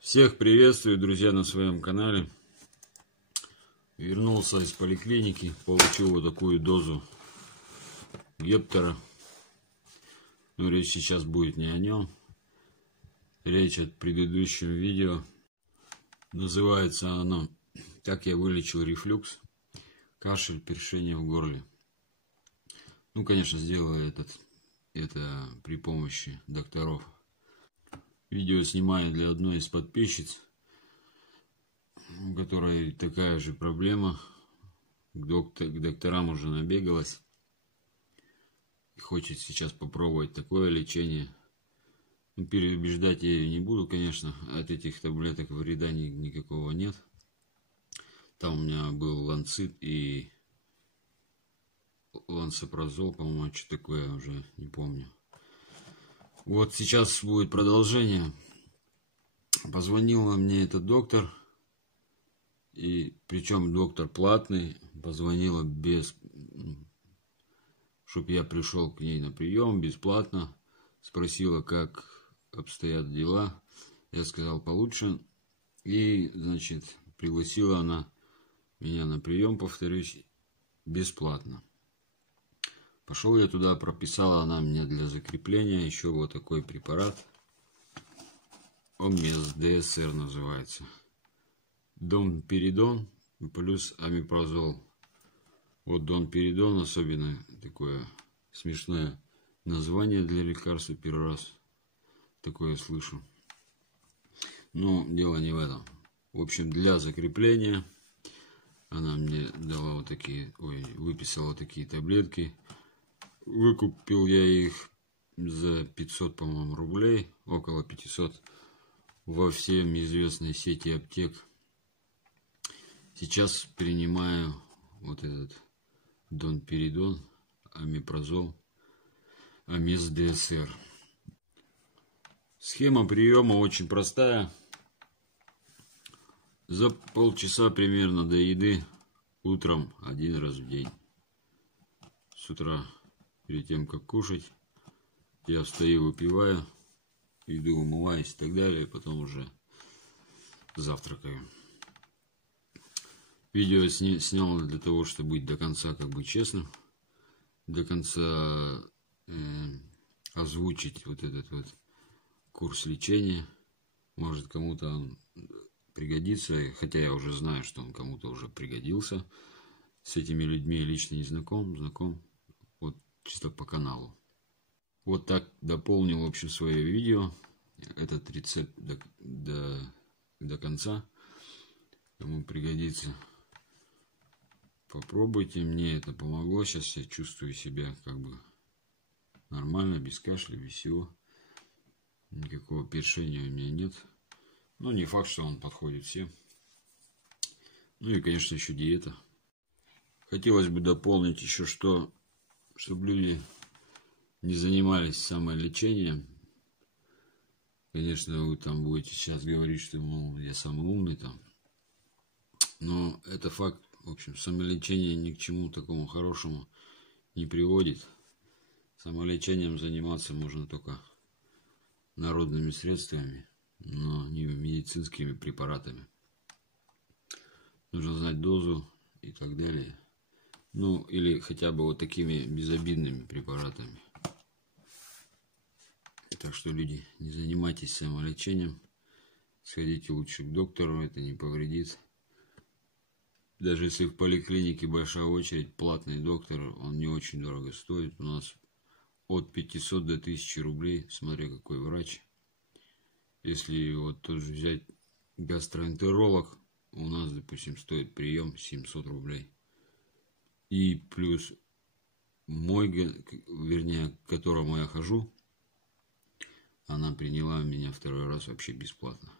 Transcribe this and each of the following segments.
Всех приветствую, друзья, на своем канале. Вернулся из поликлиники, получил вот такую дозу Гептора. Но речь сейчас будет не о нем. Речь о предыдущем видео. Называется оно «Как я вылечил рефлюкс, кашель, першение в горле». Ну, конечно, сделал это при помощи докторов. Видео снимаю для одной из подписчиц, у которой такая же проблема. К докторам уже набегалась. Хочет сейчас попробовать такое лечение. Ну, переубеждать я ее не буду, конечно. От этих таблеток вреда никакого нет. Там у меня был ланцит и лансопрозол, по-моему, что такое, уже не помню. Вот сейчас будет продолжение. Позвонил мне этот доктор, и причем доктор платный. Позвонила чтобы я пришел к ней на прием бесплатно. Спросила, как обстоят дела. Я сказал, получше. И, значит, пригласила она меня на прием, повторюсь, бесплатно. Пошел я туда, прописала она мне для закрепления еще вот такой препарат. Омез ДСР называется. Домперидон плюс амипрозол. Вот домперидон, особенно такое смешное название для лекарства, первый раз такое слышу. Но дело не в этом. В общем, для закрепления она мне дала вот такие, выписала вот такие таблетки. Выкупил я их за 500, по-моему, рублей, около 500, во всем известной сети аптек. Сейчас принимаю вот этот домперидон, амипрозол, омез ДСР. Схема приема очень простая. За полчаса примерно до еды, утром 1 раз в день. С утра, перед тем как кушать, я встаю, выпиваю, иду умываюсь и так далее, потом уже завтракаю. Видео снял для того, чтобы быть до конца как бы честным, до конца озвучить вот этот вот курс лечения. Может, кому-то он пригодится, хотя я уже знаю, что он кому-то уже пригодился. С этими людьми лично не знаком, вот чисто по каналу. Вот так дополнил, в общем, свое видео, этот рецепт до конца. Кому пригодится, попробуйте. Мне это помогло. Сейчас я чувствую себя как бы нормально, без кашля, без всего. Никакого першения у меня нет. Но не факт, что он подходит всем. Ну и, конечно, еще диета. Хотелось бы дополнить еще, чтобы люди не занимались самолечением. Конечно, вы там будете сейчас говорить, что, мол, я самый умный там. Но это факт. В общем, самолечение ни к чему такому хорошему не приводит. Самолечением заниматься можно только народными средствами, но не медицинскими препаратами. Нужно знать дозу и так далее. Ну, или хотя бы вот такими безобидными препаратами. Так что, люди, не занимайтесь самолечением. Сходите лучше к доктору, это не повредит. Даже если в поликлинике большая очередь, платный доктор, он не очень дорого стоит. У нас от 500 до 1000 рублей, смотря какой врач. Если вот тоже взять гастроэнтеролог, у нас, допустим, стоит прием 700 рублей. И плюс вернее, к которому я хожу, она приняла меня второй раз вообще бесплатно.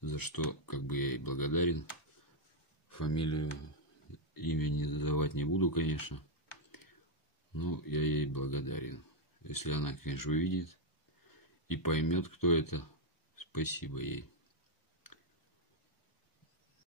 За что, как бы, я ей благодарен. Фамилию, имя не называть не буду, конечно. Но я ей благодарен. Если она, конечно, увидит и поймет, кто это, спасибо ей.